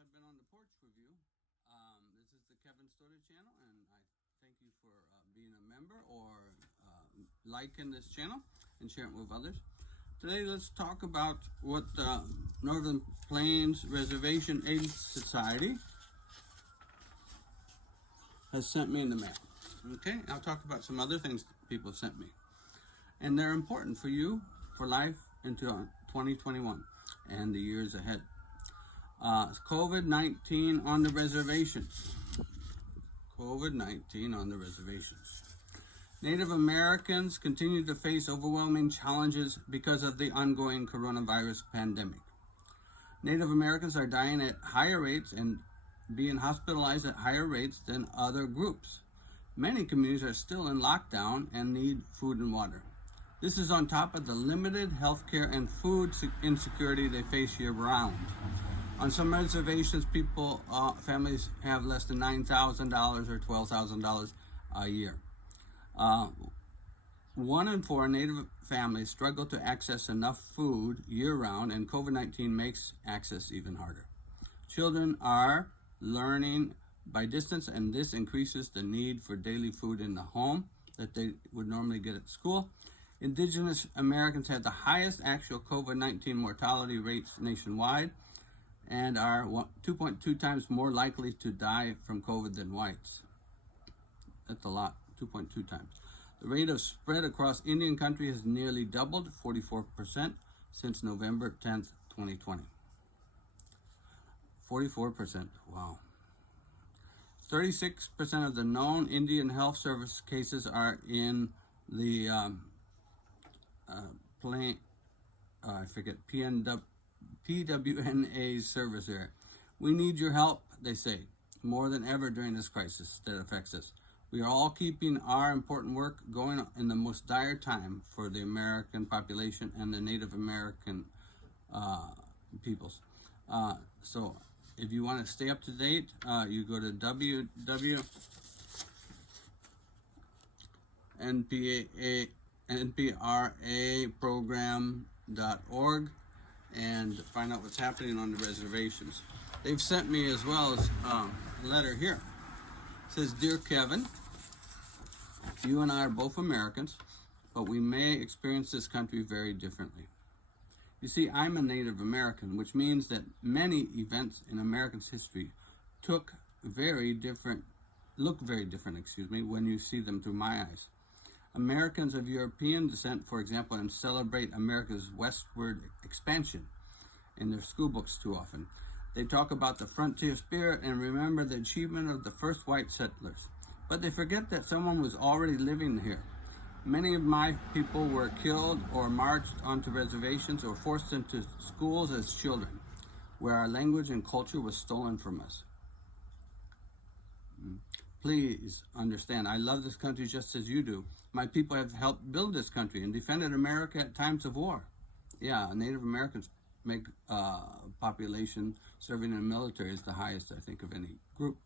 I've been on the porch with you. This is the Kevin Story channel, and I thank you for being a member or liking this channel and sharing it with others. Today, let's talk about what the Northern Plains Reservation Aid Society has sent me in the mail. Okay, I'll talk about some other things people have sent me, and they're important for you for life into 2021 and the years ahead. COVID-19 on the reservations. COVID-19 on the reservations. Native Americans continue to face overwhelming challenges because of the ongoing coronavirus pandemic. Native Americans are dying at higher rates and being hospitalized at higher rates than other groups. Many communities are still in lockdown and need food and water. This is on top of the limited health care and food insecurity they face year-round. On some reservations, families have less than $9,000 or $12,000 a year. 1 in 4 Native families struggle to access enough food year-round, and COVID-19 makes access even harder. Children are learning by distance, and this increases the need for daily food in the home that they would normally get at school. Indigenous Americans have the highest actual COVID-19 mortality rates nationwide and are 2.2 times more likely to die from COVID than whites. That's a lot, 2.2 times. The rate of spread across Indian country has nearly doubled, 44%, since November 10th, 2020. 44%, wow. 36% of the known Indian Health Service cases are in the PWNA service area. We need your help, they say, more than ever during this crisis that affects us. We are all keeping our important work going in the most dire time for the American population and the Native American peoples. So if you want to stay up to date, you go to npraprogram.org and find out what's happening on the reservations. They've sent me as well as a letter here. It says, "Dear Kevin, you and I are both Americans, but we may experience this country very differently. You see, I'm a Native American, which means that many events in America's history look very different, when you see them through my eyes. Americans of European descent, for example, and celebrate America's westward expansion in their school books too often. They talk about the frontier spirit and remember the achievement of the first white settlers. But they forget that someone was already living here. Many of my people were killed or marched onto reservations or forced into schools as children, where our language and culture was stolen from us. Please understand, I love this country just as you do. My people have helped build this country and defended America at times of war." Yeah, Native Americans make population serving in the military is the highest, I think, of any group.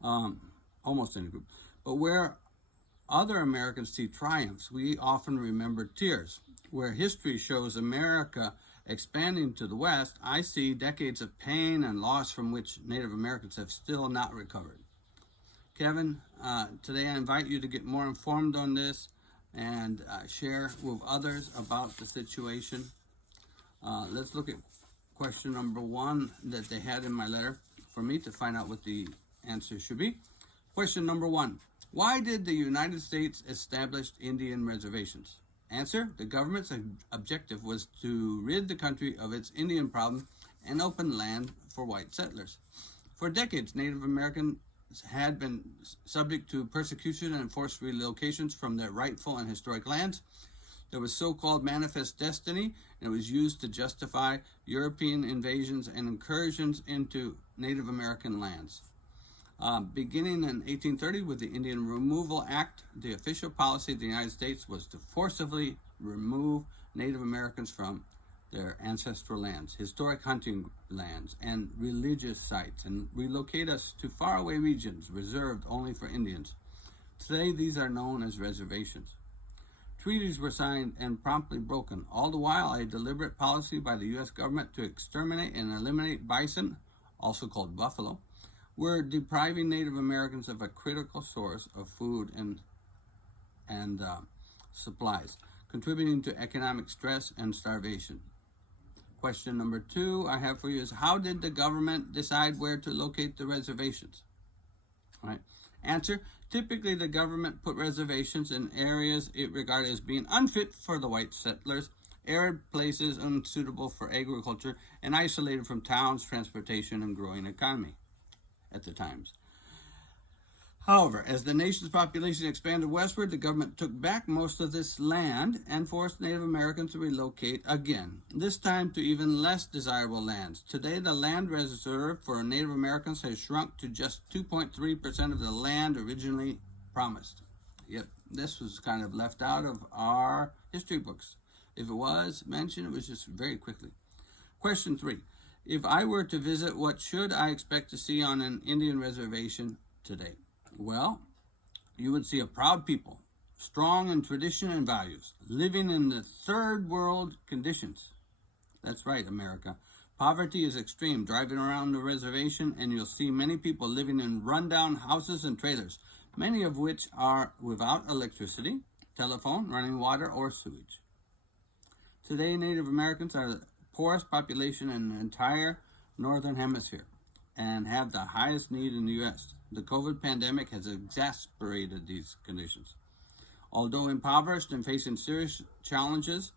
Almost any group. But where other Americans see triumphs, we often remember tears. Where history shows America expanding to the West, I see decades of pain and loss from which Native Americans have still not recovered. Kevin, today I invite you to get more informed on this and share with others about the situation. Let's look at question number 1 that they had in my letter for me to find out what the answer should be. Question number 1. Why did the United States establish Indian reservations? Answer: the government's objective was to rid the country of its Indian problem and open land for white settlers. For decades, Native Americans had been subject to persecution and forced relocations from their rightful and historic lands. There was so-called manifest destiny, and it was used to justify European invasions and incursions into Native American lands. Beginning in 1830 with the Indian Removal Act, the official policy of the United States was to forcibly remove Native Americans from their ancestral lands, historic hunting lands, and religious sites, and relocate us to faraway regions reserved only for Indians. Today, these are known as reservations. Treaties were signed and promptly broken, all the while a deliberate policy by the U.S. government to exterminate and eliminate bison also called buffalo, were depriving Native Americans of a critical source of food and supplies, contributing to economic stress and starvation. Question number 2 I have for you is, how did the government decide where to locate the reservations? All right. Answer, typically the government put reservations in areas it regarded as being unfit for the white settlers, arid places unsuitable for agriculture, and isolated from towns, transportation, and growing economy at the times. However, as the nation's population expanded westward, the government took back most of this land and forced Native Americans to relocate again, this time to even less desirable lands. Today, the land reserve for Native Americans has shrunk to just 2.3% of the land originally promised. Yet, this was kind of left out of our history books. If it was mentioned, it was just very quickly. Question 3. If I were to visit, what should I expect to see on an Indian reservation today? Well, you would see a proud people, strong in tradition and values, living in the third world conditions. That's right, America. Poverty is extreme. Driving around the reservation, and you'll see many people living in rundown houses and trailers, many of which are without electricity, telephone, running water, or sewage. Today, Native Americans are the poorest population in the entire Northern Hemisphere and have the highest need in the U.S. The COVID pandemic has exacerbated these conditions. Although impoverished and facing serious challenges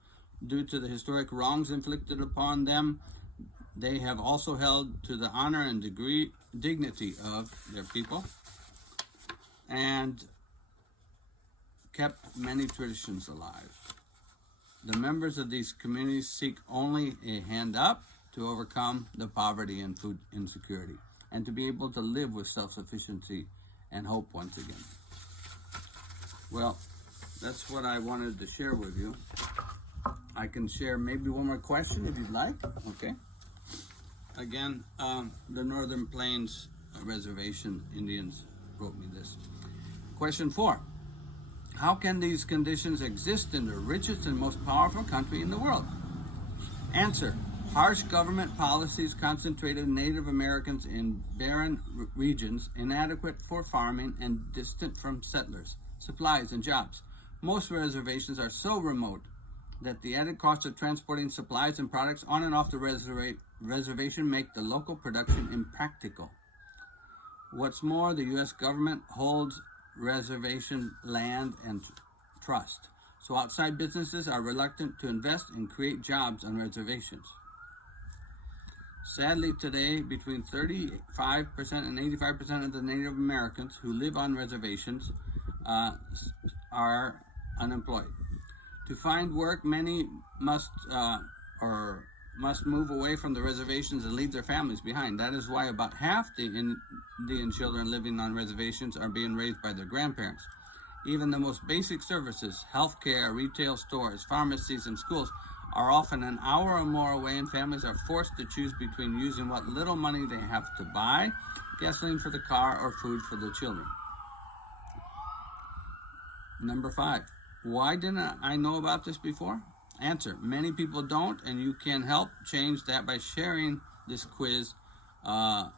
due to the historic wrongs inflicted upon them, they have also held to the honor and dignity of their people and kept many traditions alive. The members of these communities seek only a hand up to overcome the poverty and food insecurity, and to be able to live with self-sufficiency and hope once again. Well, that's what I wanted to share with you. I can share maybe one more question if you'd like. Okay. Again, the Northern Plains Reservation Indians wrote me this. Question 4. How can these conditions exist in the richest and most powerful country in the world? Answer. Harsh government policies concentrated Native Americans in barren regions, inadequate for farming and distant from settlers, supplies, and jobs. Most reservations are so remote that the added cost of transporting supplies and products on and off the reservation make the local production impractical. What's more, the U.S. government holds reservation land and trust, so outside businesses are reluctant to invest and create jobs on reservations. Sadly, today, between 35% and 85% of the Native Americans who live on reservations are unemployed. To find work, many must move away from the reservations and leave their families behind. That is why about half the Indian children living on reservations are being raised by their grandparents. Even the most basic services, healthcare, retail stores, pharmacies, and schools are often an hour or more away, and families are forced to choose between using what little money they have to buy, gasoline for the car, or food for the children. Number 5. Why didn't I know about this before? Answer. Many people don't, and you can help change that by sharing this quiz to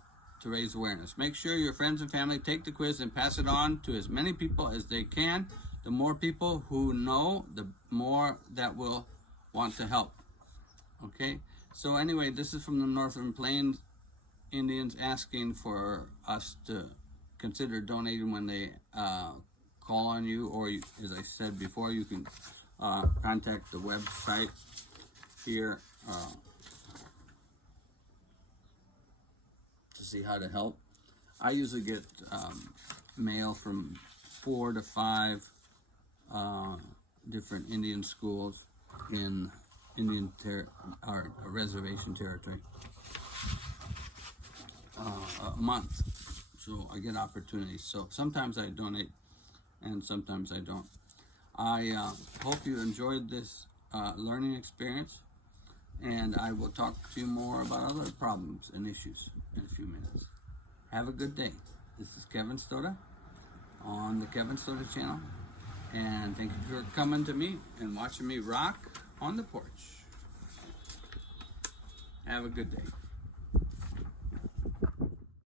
raise awareness. Make sure your friends and family take the quiz and pass it on to as many people as they can. The more people who know, the more that will want to help. Okay, so anyway, this is from the Northern Plains Indians asking for us to consider donating when they call on you, or as I said before, you can contact the website here to see how to help. I usually get mail from 4 to 5 different Indian schools in reservation territory a month, so I get opportunities. So sometimes I donate and sometimes I don't. I hope you enjoyed this learning experience, and I will talk to you more about other problems and issues in a few minutes. Have a good day. This is Kevin Stoda on the Kevin Stoda channel, and thank you for coming to me and watching me rock on the porch. Have a good day.